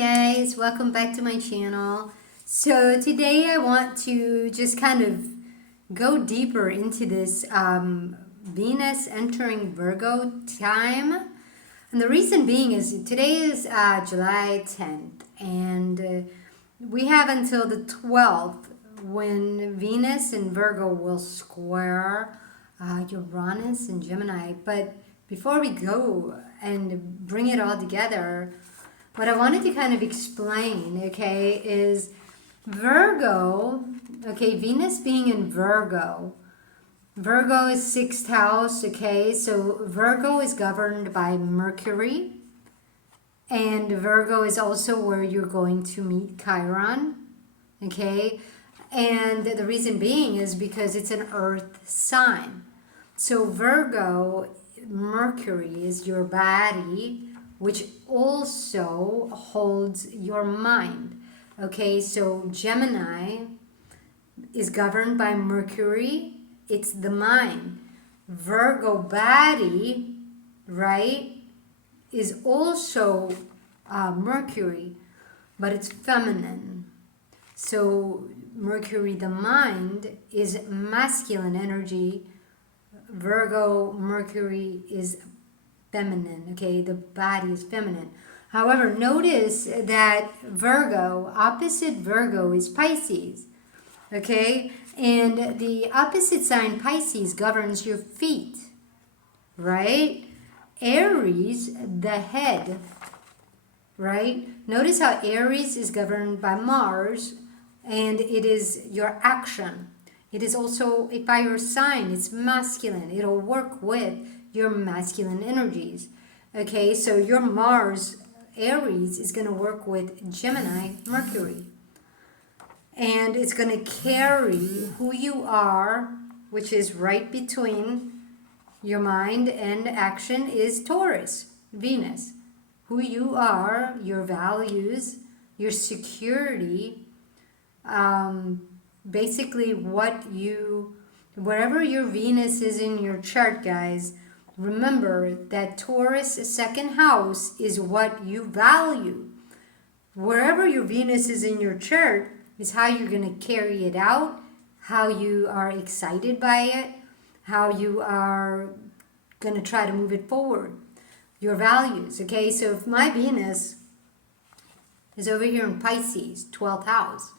guys, welcome back to my channel. So today I want to just kind of go deeper into this Venus entering Virgo time. And the reason being is today is July 10th and we have until the 12th when Venus and Virgo will square Uranus and Gemini. But before we go and bring it all together, what I wanted to kind of explain, okay, is Virgo, okay, Venus being in Virgo. Virgo is 6th house, okay, so Virgo is governed by Mercury. And Virgo is also where you're going to meet Chiron, okay? And the reason being is because it's an earth sign. So Virgo, Mercury is your body, which also holds your mind. Okay, so Gemini is governed by Mercury. It's the mind. Virgo body, right, is also Mercury, but it's feminine. So Mercury, the mind, is masculine energy. Virgo, Mercury is feminine, okay? The body is feminine. However, notice that Virgo, opposite Virgo is Pisces, okay? And the opposite sign Pisces governs your feet, right? Aries, the head, right? Notice how Aries is governed by Mars and it is your action. It is also a fire sign. It's masculine. It'll work with your masculine energies. Okay, so your Mars, Aries, is going to work with Gemini, Mercury. And it's going to carry who you are, which is right between your mind and action, is Taurus, Venus. Who you are, your values, your security, basically wherever your Venus is in your chart, guys, remember that Taurus second house is what you value. Wherever your Venus is in your chart is how you're going to carry it out, how you are excited by it, how you are going to try to move it forward. Your values, okay? So if my Venus is over here in Pisces, 12th house,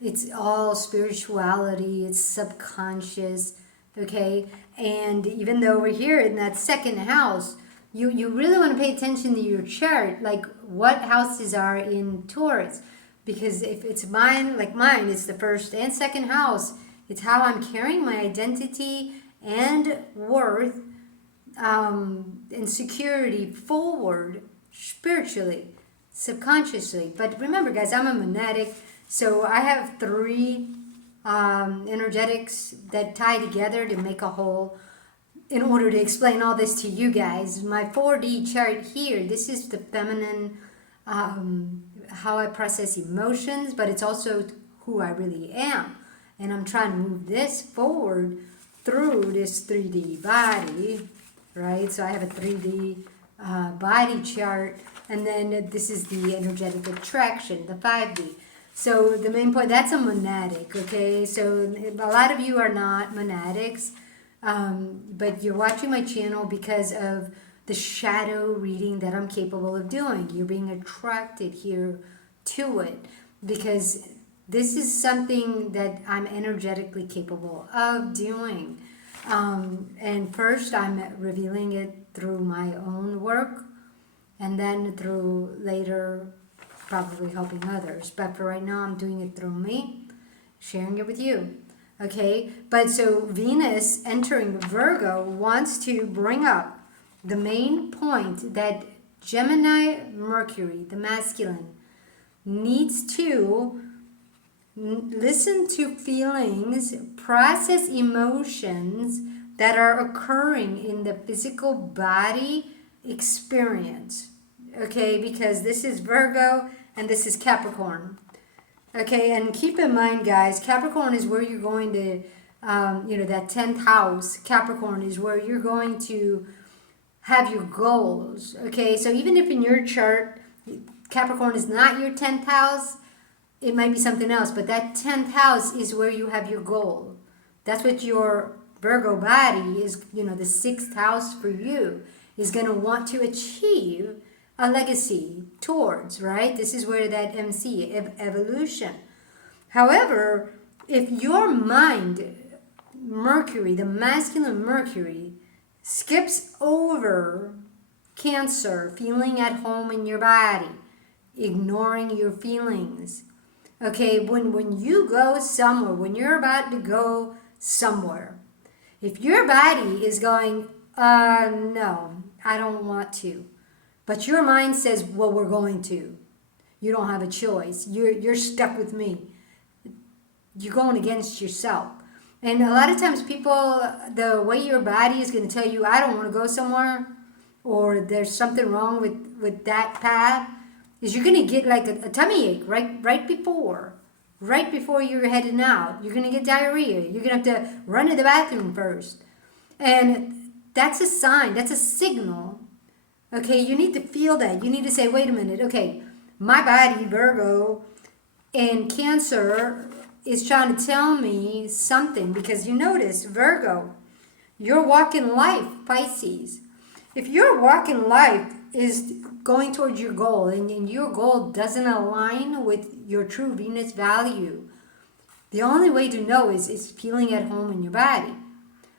it's all spirituality, it's subconscious, okay? And even though we're here in that second house, you really want to pay attention to your chart, like what houses are in Taurus. Because if it's mine, like mine, it's the first and second house. It's how I'm carrying my identity and worth and security forward spiritually, subconsciously. But remember, guys, I'm a monetic. So I have three energetics that tie together to make a whole in order to explain all this to you guys. My 4D chart here, this is the feminine, how I process emotions, but it's also who I really am. And I'm trying to move this forward through this 3D body, right? So I have a 3D body chart, and then this is the energetic attraction, the 5D. So the main point, that's a monadic, okay? So a lot of you are not monadics, but you're watching my channel because of the shadow reading that I'm capable of doing. You're being attracted here to it because this is something that I'm energetically capable of doing. And first, I'm revealing it through my own work, and then through later probably helping others. But for right now, I'm doing it through me, sharing it with you. Okay, but so Venus entering Virgo wants to bring up the main point that Gemini Mercury, the masculine, needs to listen to feelings, process emotions that are occurring in the physical body experience. Okay, because this is Virgo and this is Capricorn. Okay, and keep in mind, guys, Capricorn is where you're going to, that 10th house. Capricorn is where you're going to have your goals. Okay, so even if in your chart Capricorn is not your 10th house, it might be something else, but that 10th house is where you have your goal. That's what your Virgo body is, the 6th house for you is going to want to achieve a legacy towards, right? This is where that MC, evolution. However, if your mind, Mercury, the masculine Mercury, skips over Cancer, feeling at home in your body, ignoring your feelings. Okay, when you go somewhere, when you're about to go somewhere, if your body is going, no, I don't want to, but your mind says, well, we're going to. You don't have a choice. You're stuck with me. You're going against yourself. And a lot of times people, the way your body is going to tell you, I don't want to go somewhere, or there's something wrong with that path, is you're going to get like a tummy ache right before you're heading out. You're going to get diarrhea. You're going to have to run to the bathroom first. And that's a sign. That's a signal. Okay, you need to feel that. You need to say, wait a minute. Okay, my body, Virgo, and Cancer is trying to tell me something. Because you notice, Virgo, your walk in life, Pisces. If your walk in life is going towards your goal and your goal doesn't align with your true Venus value, the only way to know is feeling at home in your body.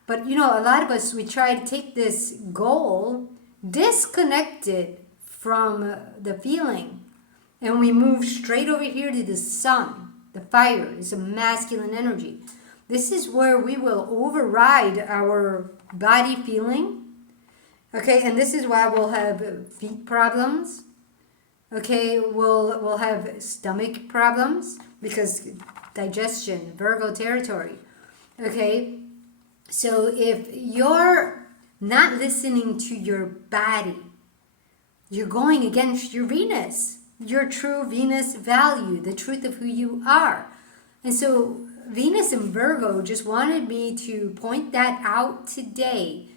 But a lot of us, we try to take this goal disconnected from the feeling, and we move straight over here to the sun, the fire. It's a masculine energy. This is where we will override our body feeling. Okay, and this is why we'll have feet problems. Okay, we'll have stomach problems because digestion, Virgo territory. Okay, so if you're not listening to your body, you're going against your Venus, your true Venus value, the truth of who you are. And so Venus and Virgo just wanted me to point that out today,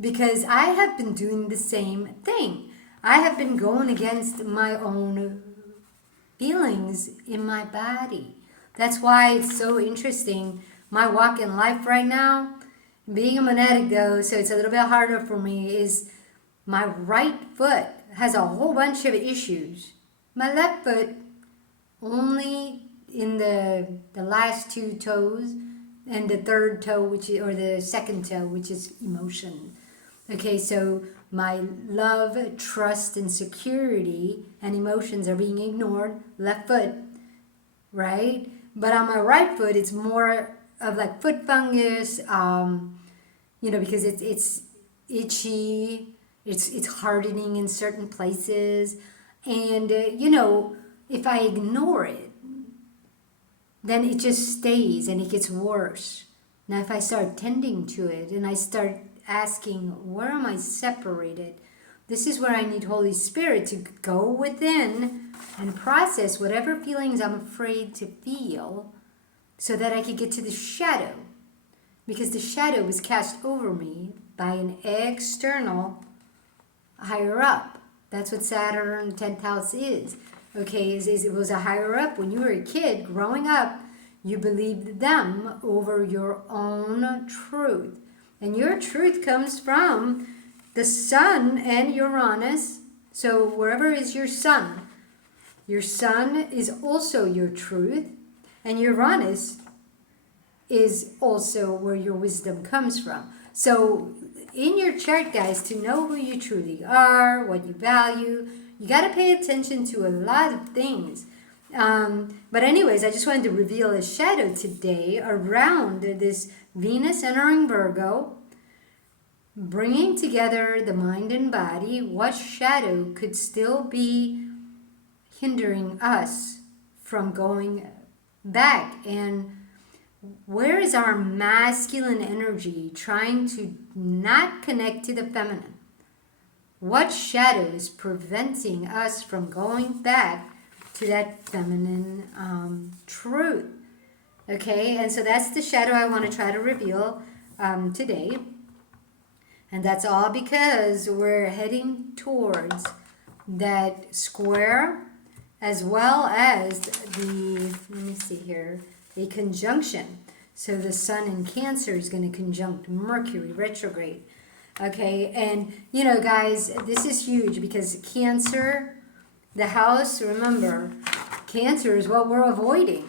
because I have been doing the same thing. I have been going against my own feelings in my body. That's why it's so interesting. My walk in life right now, being a monetic though, so it's a little bit harder for me, is my right foot has a whole bunch of issues. My left foot only in the last two toes, and the third toe, or the second toe, which is emotion. Okay, so my love, trust, and security and emotions are being ignored, left foot, right? But on my right foot, it's more of like foot fungus, because it's itchy, it's hardening in certain places. And, if I ignore it, then it just stays and it gets worse. Now, if I start tending to it and I start asking, where am I separated? This is where I need Holy Spirit to go within and process whatever feelings I'm afraid to feel, so that I could get to the shadow. Because the shadow was cast over me by an external higher up. That's what Saturn 10th house is. Okay, it was a higher up. When you were a kid growing up, you believed them over your own truth. And your truth comes from the sun and Uranus. So wherever is your sun is also your truth. And Uranus is also where your wisdom comes from. So in your chart, guys, to know who you truly are, what you value, you got to pay attention to a lot of things. But anyways, I just wanted to reveal a shadow today around this Venus entering Virgo, bringing together the mind and body. What shadow could still be hindering us from going back? And where is our masculine energy trying to not connect to the feminine? What shadow is preventing us from going back to that feminine truth? Okay, and so that's the shadow I want to try to reveal today. And that's all because we're heading towards that square as well as the, let me see here, a conjunction. So the sun in Cancer is going to conjunct Mercury retrograde. Okay, and you know, guys, this is huge because Cancer, the house, remember, Cancer is what we're avoiding.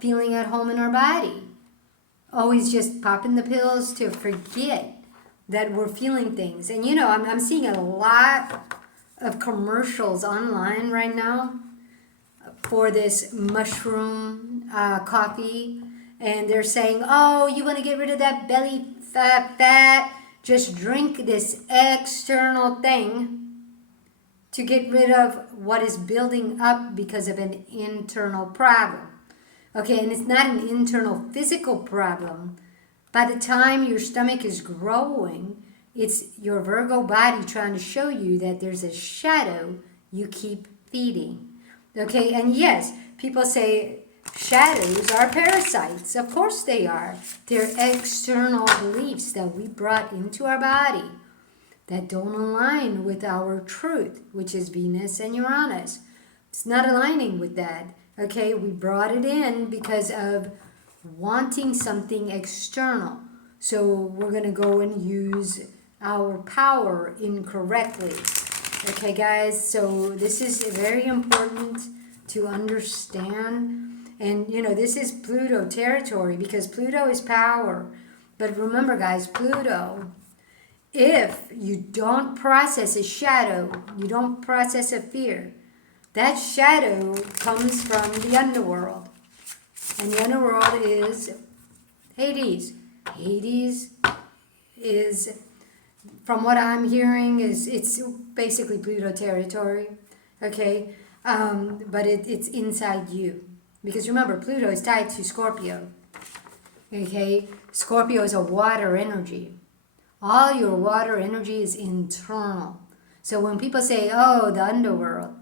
Feeling at home in our body. Always just popping the pills to forget that we're feeling things. And you know, I'm seeing a lot of commercials online right now for this mushroom coffee. And they're saying, oh, you want to get rid of that belly fat? Just drink this external thing to get rid of what is building up because of an internal problem. Okay, and it's not an internal physical problem. By the time your stomach is growing, it's your Virgo body trying to show you that there's a shadow you keep feeding. Okay, and yes, people say shadows are parasites. Of course they are. They're external beliefs that we brought into our body that don't align with our truth, which is Venus and Uranus. It's not aligning with that. Okay, we brought it in because of wanting something external. So we're going to go and use our power incorrectly. Okay, guys, so this is very important to understand. And, you know, this is Pluto territory because Pluto is power. But remember, guys, Pluto, if you don't process a shadow, you don't process a fear, that shadow comes from the underworld. And the underworld is Hades. Hades is, from what I'm hearing, it's basically Pluto territory. Okay? But it's inside you. Because remember, Pluto is tied to Scorpio. Okay? Scorpio is a water energy. All your water energy is internal. So when people say, oh, the underworld,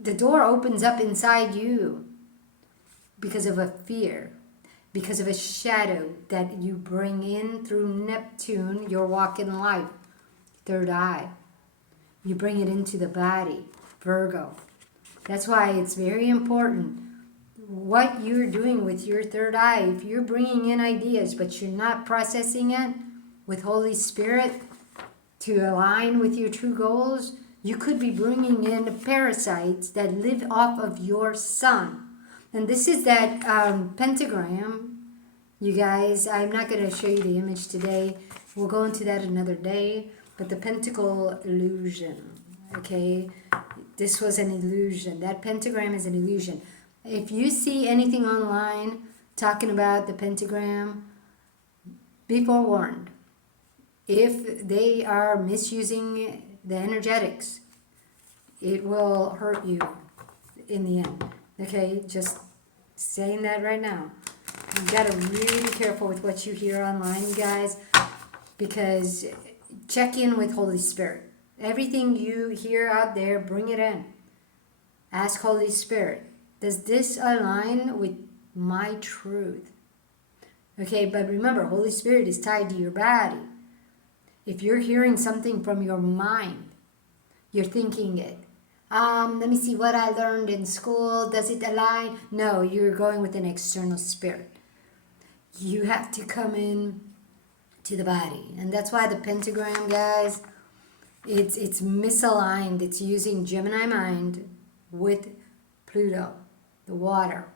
the door opens up inside you because of a fear, because of a shadow that you bring in through Neptune, your walk in life, third eye. You bring it into the body, Virgo. That's why it's very important what you're doing with your third eye. If you're bringing in ideas but you're not processing it with Holy Spirit to align with your true goals, you could be bringing in parasites that live off of your sun. And this is that pentagram, you guys. I'm not going to show you the image today. We'll go into that another day. But the pentacle illusion, okay? This was an illusion. That pentagram is an illusion. If you see anything online talking about the pentagram, be forewarned. If they are misusing the energetics, it will hurt you in the end. Okay, just saying that right now. You gotta really be careful with what you hear online, you guys, because check in with Holy Spirit. Everything you hear out there, bring it in. Ask Holy Spirit, does this align with my truth? Okay, but remember, Holy Spirit is tied to your body. If you're hearing something from your mind, you're thinking it. Let me see what I learned in school. Does it align? No, you're going with an external spirit. You have to come in to the body. And that's why the pentagram, guys, it's misaligned. It's using Gemini mind with Pluto, the water.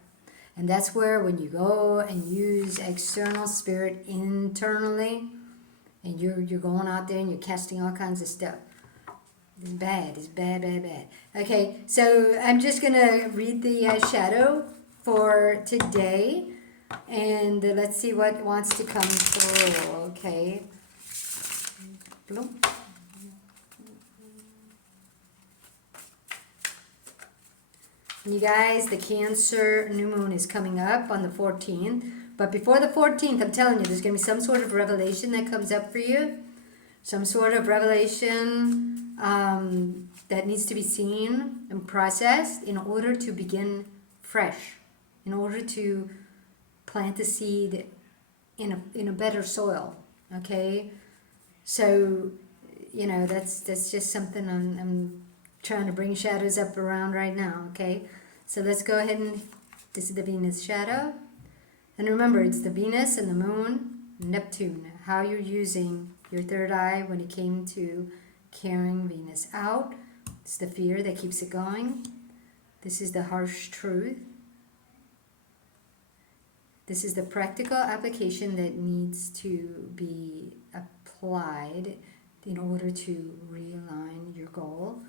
And that's where when you go and use external spirit internally, and you're going out there and you're casting all kinds of stuff. It's bad. It's bad, bad, bad. Okay, so I'm just going to read the shadow for today. And let's see what wants to come through. Okay. Boom. You guys, the Cancer new moon is coming up on the 14th. But before the 14th, I'm telling you, there's going to be some sort of revelation that comes up for you. Some sort of revelation that needs to be seen and processed in order to begin fresh. In order to plant the seed in a better soil. Okay? So, you know, that's just something I'm trying to bring shadows up around right now, okay? So let's go ahead and, this is the Venus shadow. And remember, it's the Venus and the Moon, Neptune, how you're using your third eye when it came to carrying Venus out. It's the fear that keeps it going. This is the harsh truth. This is the practical application that needs to be applied in order to realign your goal.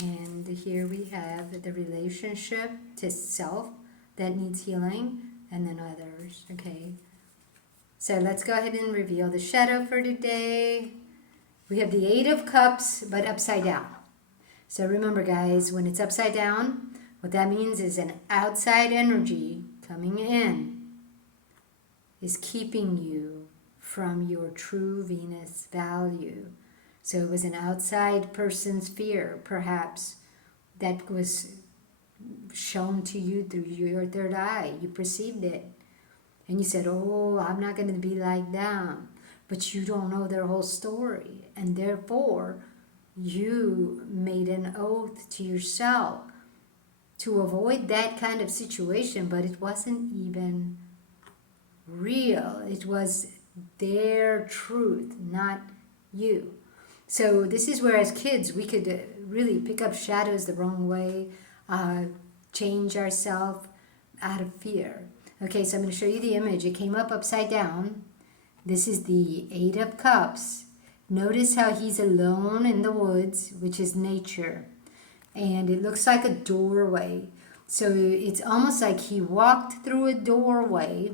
And here we have the relationship to self that needs healing, and then others, okay? So let's go ahead and reveal the shadow for today. We have the Eight of Cups, but upside down. So remember, guys, when it's upside down, what that means is an outside energy coming in is keeping you from your true Venus value. So it was an outside person's fear, perhaps, that was shown to you through your third eye. You perceived it. And you said, oh, I'm not going to be like them. But you don't know their whole story. And therefore, you made an oath to yourself to avoid that kind of situation. But it wasn't even real. It was their truth, not you. So this is where as kids we could really pick up shadows the wrong way, change ourselves out of fear. Okay, so I'm going to show you the image. It came up upside down. This is the Eight of Cups. Notice how he's alone in the woods, which is nature. And it looks like a doorway. So it's almost like he walked through a doorway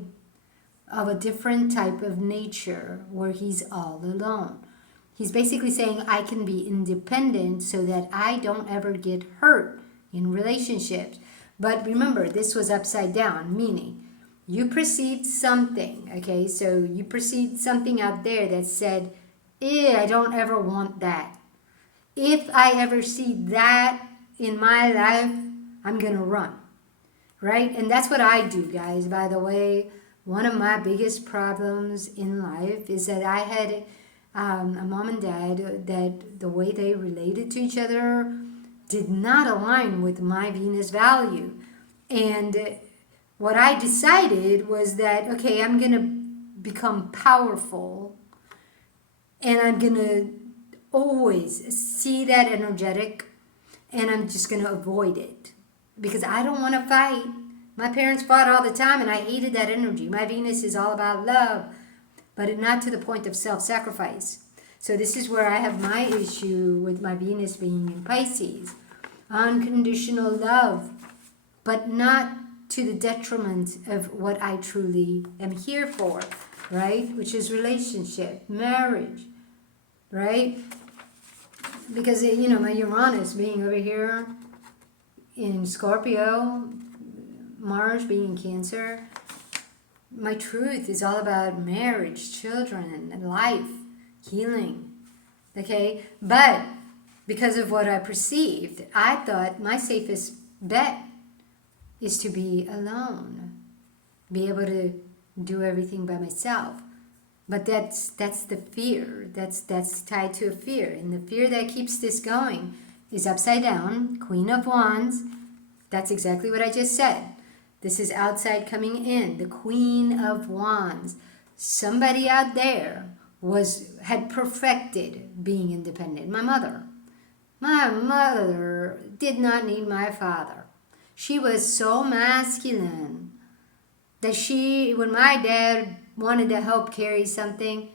of a different type of nature where he's all alone. He's basically saying, I can be independent so that I don't ever get hurt in relationships. But remember, this was upside down, meaning you perceived something, okay? So you perceived something out there that said, I don't ever want that. If I ever see that in my life, I'm going to run, right? And that's what I do, guys. By the way, one of my biggest problems in life is that I had a mom and dad that the way they related to each other did not align with my Venus value. And what I decided was that, okay, I'm going to become powerful and I'm going to always see that energetic and I'm just going to avoid it because I don't want to fight. My parents fought all the time and I hated that energy. My Venus is all about love, but not to the point of self-sacrifice. So this is where I have my issue with my Venus being in Pisces. Unconditional love, but not to the detriment of what I truly am here for, right? Which is relationship, marriage, right? Because, my Uranus being over here in Scorpio, Mars being in Cancer, my truth is all about marriage, children, and life, healing, okay? But because of what I perceived, I thought my safest bet is to be alone, be able to do everything by myself. But that's the fear. That's tied to a fear. And the fear that keeps this going is upside down, Queen of Wands. That's exactly what I just said. This is outside coming in, the Queen of Wands. Somebody out there had perfected being independent. My mother. My mother did not need my father. She was so masculine that when my dad wanted to help carry something,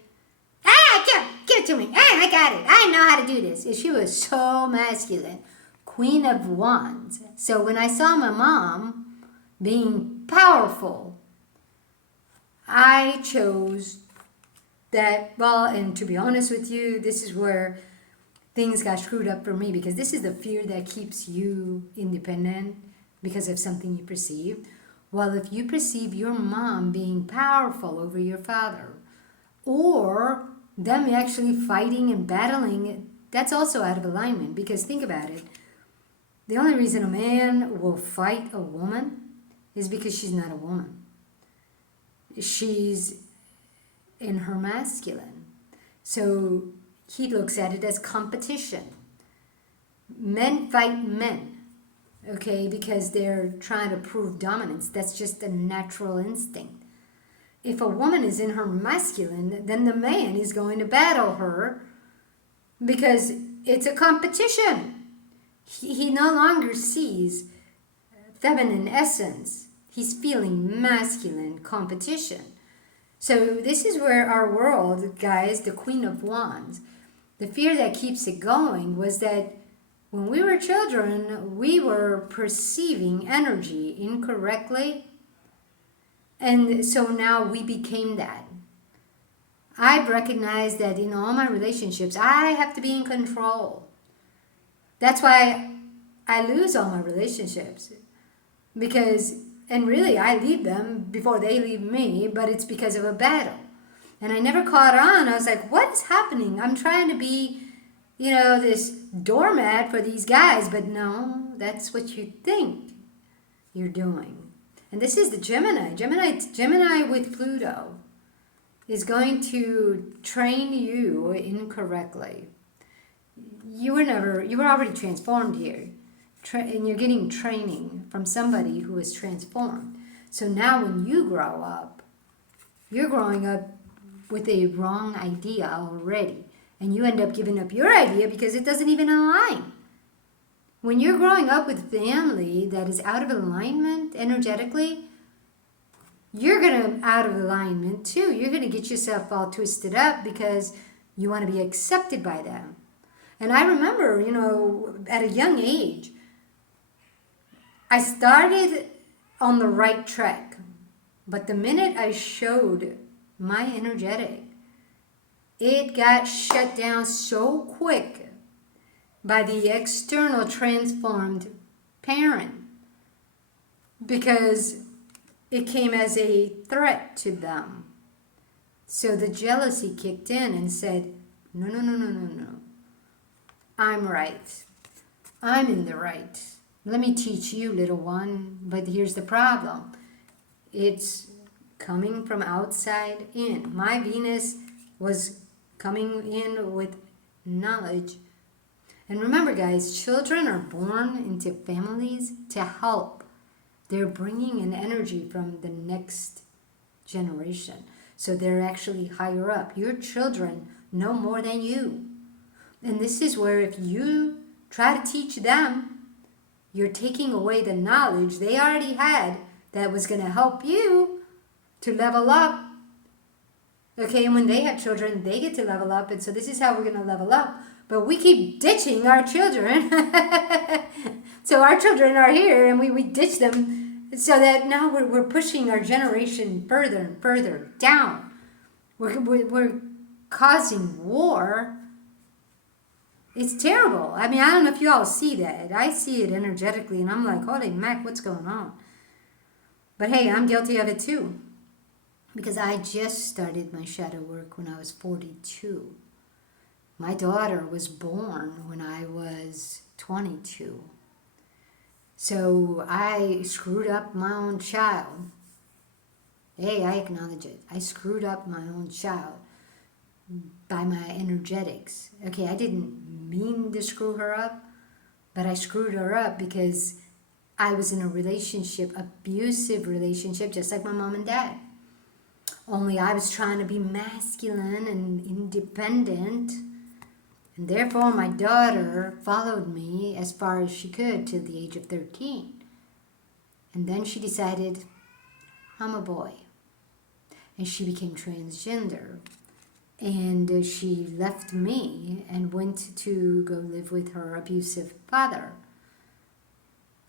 give it to me. I got it. I know how to do this. And she was so masculine. Queen of Wands. So when I saw my mom being powerful, I chose that, and to be honest with you, this is where things got screwed up for me because this is the fear that keeps you independent because of something you perceive. Well, if you perceive your mom being powerful over your father or them actually fighting and battling, that's also out of alignment because think about it. The only reason a man will fight a woman is because she's not a woman. She's in her masculine. So he looks at it as competition. Men fight men, okay, because they're trying to prove dominance. That's just a natural instinct. If a woman is in her masculine, then the man is going to battle her because it's a competition. He no longer sees feminine essence. He's feeling masculine competition. So this is where our world, guys, the Queen of Wands, the fear that keeps it going was that when we were children, we were perceiving energy incorrectly. And so now we became that. I've recognized that in all my relationships, I have to be in control. That's why I lose all my relationships. And really I leave them before they leave me, but it's because of a battle. And I never caught on. I was like, what is happening? I'm trying to be, this doormat for these guys, but no, that's what you think you're doing. And this is the Gemini. Gemini with Pluto is going to train you incorrectly. You were already transformed here. And you're getting training from somebody who is transformed. So now when you grow up, you're growing up with a wrong idea already. And you end up giving up your idea because it doesn't even align. When you're growing up with family that is out of alignment energetically, you're going to out of alignment too. You're going to get yourself all twisted up because you want to be accepted by them. And I remember, at a young age, I started on the right track, but the minute I showed my energetic, it got shut down so quick by the external transformed parent because it came as a threat to them. So the jealousy kicked in and said, no. I'm right. I'm in the right. Let me teach you, little one. But here's the problem. It's coming from outside in. My Venus was coming in with knowledge. And remember, guys, children are born into families to help. They're bringing in energy from the next generation. So they're actually higher up. Your children know more than you. And this is where if you try to teach them, you're taking away the knowledge they already had that was going to help you to level up. Okay, and when they have children, they get to level up. And so this is how we're going to level up. But we keep ditching our children. So our children are here and we ditch them so that now we're pushing our generation further and further down. We're causing war. It's terrible. I mean, I don't know if you all see that. I see it energetically, and I'm like, holy mac, what's going on? But hey, I'm guilty of it too. Because I just started my shadow work when I was 42. My daughter was born when I was 22. So I screwed up my own child. Hey, I acknowledge it. I screwed up my own child by my energetics. Okay, I didn't mean to screw her up, but I screwed her up because I was in a relationship, abusive relationship, just like my mom and dad. Only I was trying to be masculine and independent, and therefore my daughter followed me as far as she could till the age of 13. And then she decided, I'm a boy. And she became transgender. And she left me and went to go live with her abusive father.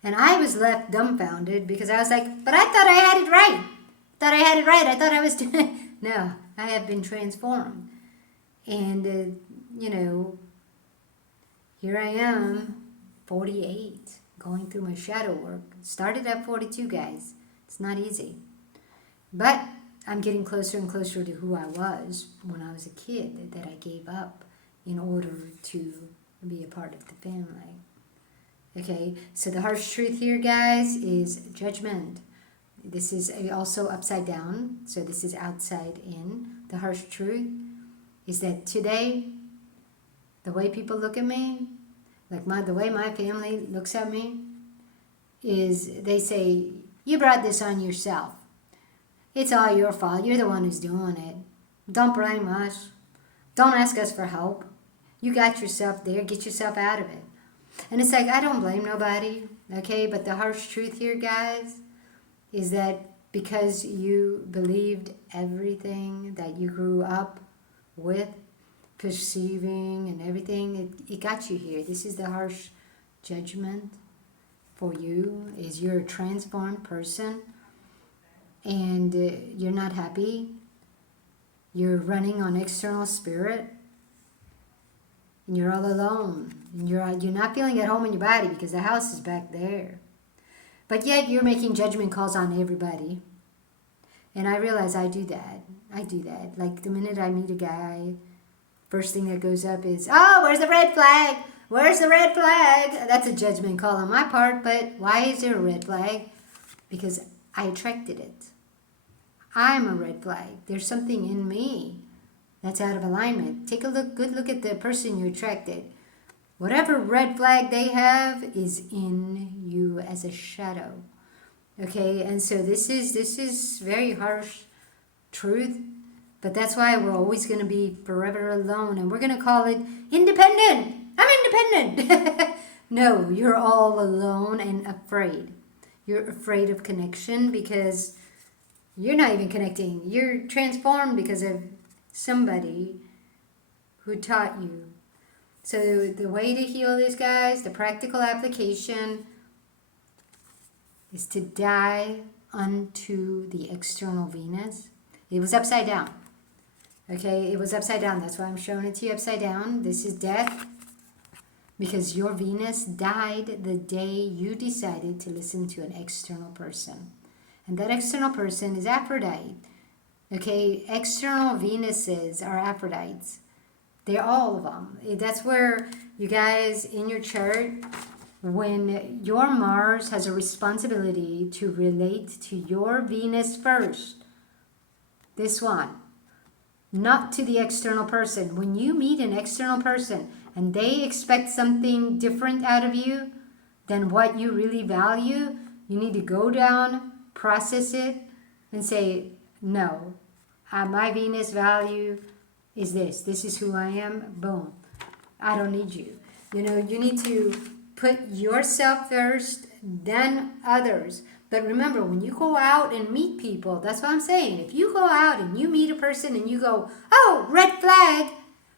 And I was left dumbfounded because I was like, but I thought I had it right. I thought I was doing... No, I have been transformed. And, here I am, 48, going through my shadow work. Started at 42, guys. It's not easy. But I'm getting closer and closer to who I was when I was a kid that I gave up in order to be a part of the family. Okay, so the harsh truth here, guys, is judgment. This is also upside down, so this is outside in. The harsh truth is that today, the way people look at me, Like the way my family looks at me is they say, you brought this on yourself. It's all your fault. You're the one who's doing it. Don't blame us. Don't ask us for help. You got yourself there. Get yourself out of it. And it's like, I don't blame nobody, okay? But the harsh truth here, guys, is that because you believed everything that you grew up with, perceiving and everything, it got you here. This is the harsh judgment for you, is you're a transformed person and you're not happy. You're running on external spirit and you're all alone. And you're not feeling at home in your body because the house is back there. But yet you're making judgment calls on everybody. And I realize I do that. Like the minute I meet a guy, first thing that goes up is, oh, where's the red flag? Where's the red flag? That's a judgment call on my part, but why is there a red flag? Because I attracted it. I'm a red flag. There's something in me that's out of alignment. Take a good look at the person you attracted. Whatever red flag they have is in you as a shadow. Okay, and so this is very harsh truth, but that's why we're always going to be forever alone, and we're going to call it independent. I'm independent. No, you're all alone and afraid. You're afraid of connection because you're not even connecting. You're transformed because of somebody who taught you. So the way to heal this, guys, the practical application is to die unto the external Venus. It was upside down. Okay, it was upside down. That's why I'm showing it to you upside down. This is death. Because your Venus died the day you decided to listen to an external person. And that external person is Aphrodite. Okay, external Venuses are Aphrodites. They're all of them. That's where you guys in your chart, when your Mars has a responsibility to relate to your Venus first, this one, not to the external person. When you meet an external person and they expect something different out of you than what you really value, you need to go down, process it, and say, no, my Venus value is this. This is who I am. Boom. I don't need you. You know, you need to put yourself first, then others. But remember, when you go out and meet people, that's what I'm saying. If you go out and you meet a person and you go, oh, red flag,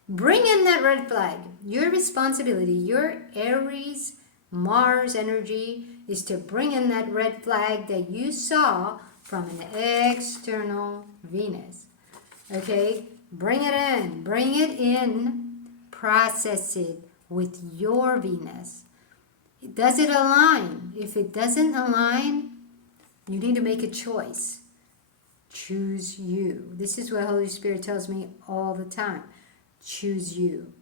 bring in that red flag. Your responsibility, your Aries, Mars energy is to bring in that red flag that you saw from an external Venus. Okay? Bring it in. Bring it in. Process it with your Venus. Does it align? If it doesn't align, you need to make a choice. Choose you. This is what Holy Spirit tells me all the time. Choose you.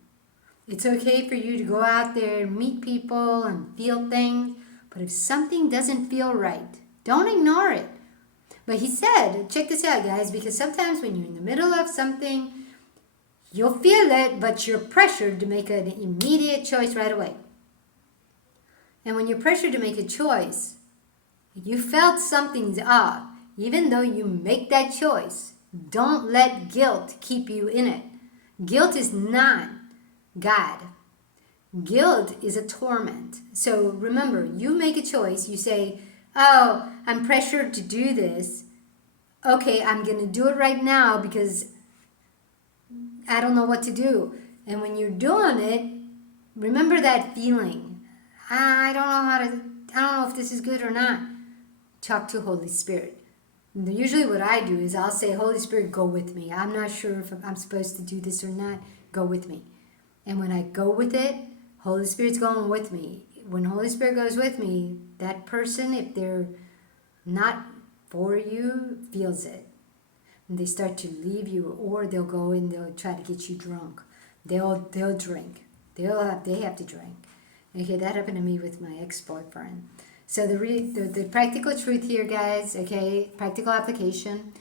It's okay for you to go out there and meet people and feel things, but if something doesn't feel right, don't ignore it. But he said, check this out, guys, because sometimes when you're in the middle of something, you'll feel it, but you're pressured to make an immediate choice right away. And when you're pressured to make a choice, you felt something's off. Even though you make that choice, don't let guilt keep you in it. Guilt is not God. Guilt is a torment. So remember, you make a choice. You say, oh, I'm pressured to do this. Okay, I'm going to do it right now because I don't know what to do. And when you're doing it, remember that feeling. I don't know if this is good or not. Talk to Holy Spirit. Usually what I do is I'll say, Holy Spirit, go with me. I'm not sure if I'm supposed to do this or not. Go with me. And when I go with it, Holy Spirit's going with me. When Holy Spirit goes with me, that person, if they're not for you, feels it. And they start to leave you, or they'll go and they'll try to get you drunk. They'll drink. They have to drink. Okay, that happened to me with my ex-boyfriend. So the practical truth here, guys, okay, practical application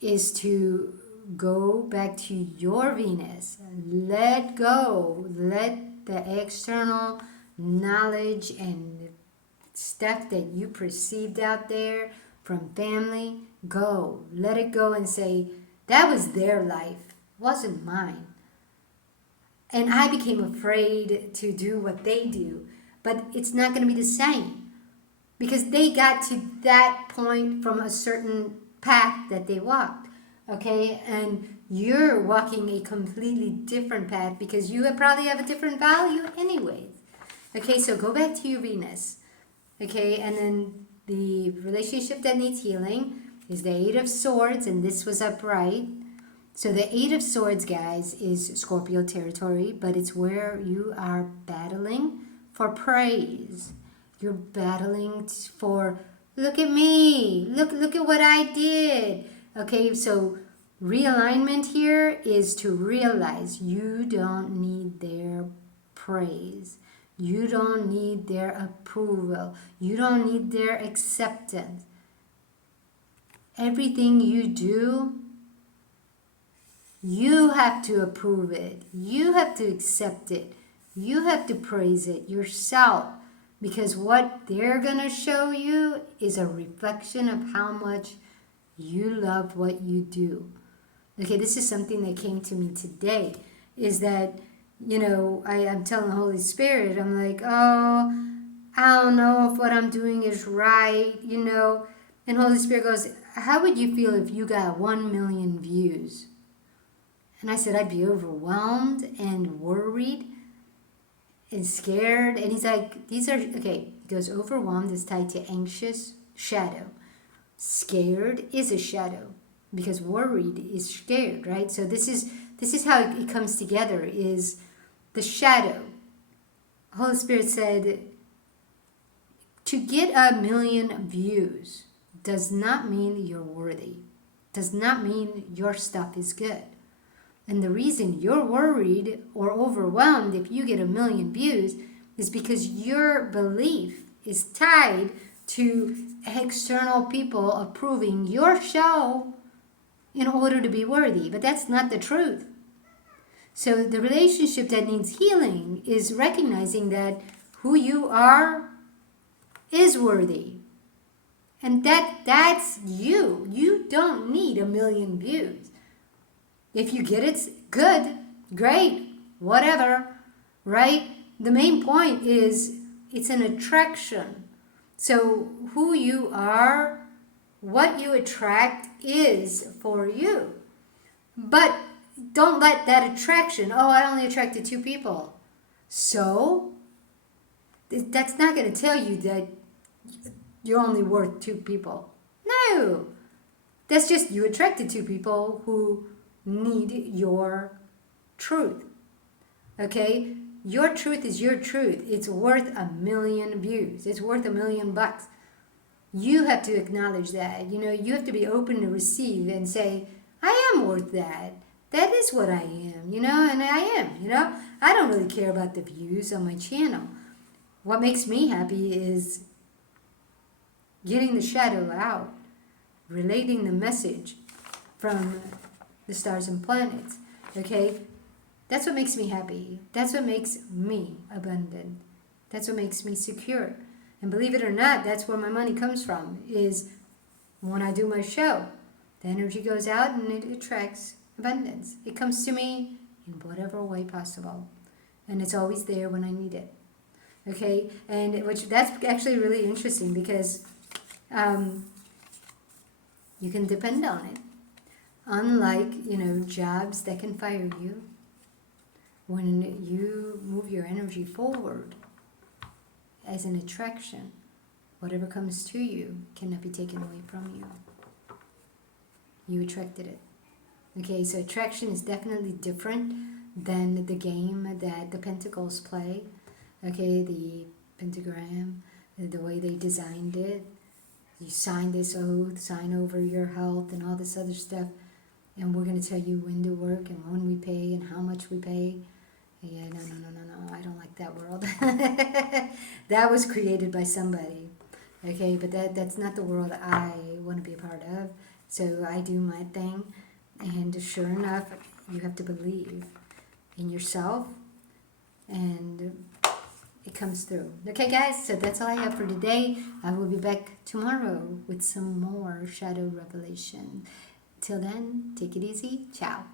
is to go back to your Venus. Let go. Let the external knowledge and stuff that you perceived out there from family, go. Let it go and say, that was their life, wasn't mine. And I became afraid to do what they do. But it's not going to be the same. Because they got to that point from a certain path that they walked. Okay? And you're walking a completely different path because you probably have a different value anyways. Okay, so go back to your Venus. Okay, and then the relationship that needs healing is the Eight of Swords, and this was upright. So the Eight of Swords, guys, is Scorpio territory, but it's where you are battling for praise. You're battling for, look at me, look at what I did. Okay, so realignment here is to realize you don't need their praise. You don't need their approval. You don't need their acceptance. Everything you do, you have to approve it. You have to accept it. You have to praise it yourself. Because what they're going to show you is a reflection of how much you love what you do. Okay, this is something that came to me today. Is that, I'm telling the Holy Spirit, I'm like, oh, I don't know if what I'm doing is right, And Holy Spirit goes, how would you feel if you got 1 million views? And I said, I'd be overwhelmed and worried and scared. And he's like, okay, he goes, overwhelmed is tied to anxious, shadow. Scared is a shadow because worried is scared, right? So this is how it comes together, is the shadow. Holy Spirit said, to get 1 million views does not mean you're worthy. Does not mean your stuff is good. And the reason you're worried or overwhelmed if you get 1 million views is because your belief is tied to external people approving your show in order to be worthy. But that's not the truth. So the relationship that needs healing is recognizing that who you are is worthy. And that's you. You don't need 1 million views. If you get it, good, great, whatever, right? The main point is it's an attraction. So who you are, what you attract is for you. But don't let that attraction, I only attracted 2 people. So that's not going to tell you that you're only worth 2 people. No. That's just you attracted 2 people who need your truth. Okay? Your truth is your truth. It's worth 1 million views. It's worth $1 million. You have to acknowledge that. You have to be open to receive and say, I am worth that. That is what I am, and I am, I don't really care about the views on my channel. What makes me happy is getting the shadow out, relating the message from the stars and planets, okay? That's what makes me happy. That's what makes me abundant. That's what makes me secure. And believe it or not, that's where my money comes from, is when I do my show. The energy goes out and it attracts abundance. It comes to me in whatever way possible. And it's always there when I need it. Okay? And that's actually really interesting because you can depend on it. Unlike, jobs that can fire you, when you move your energy forward as an attraction, whatever comes to you cannot be taken away from you. You attracted it. Okay, so attraction is definitely different than the game that the Pentacles play. Okay, the pentagram, the way they designed it. You sign this oath, sign over your health and all this other stuff. And we're going to tell you when to work and when we pay and how much we pay. Yeah, no. I don't like that world. That was created by somebody. Okay, but that's not the world I want to be a part of. So I do my thing. And sure enough, you have to believe in yourself. and it comes through. Okay, guys, so that's all I have for today. I will be back tomorrow with some more shadow revelation. Till then, take it easy. Ciao.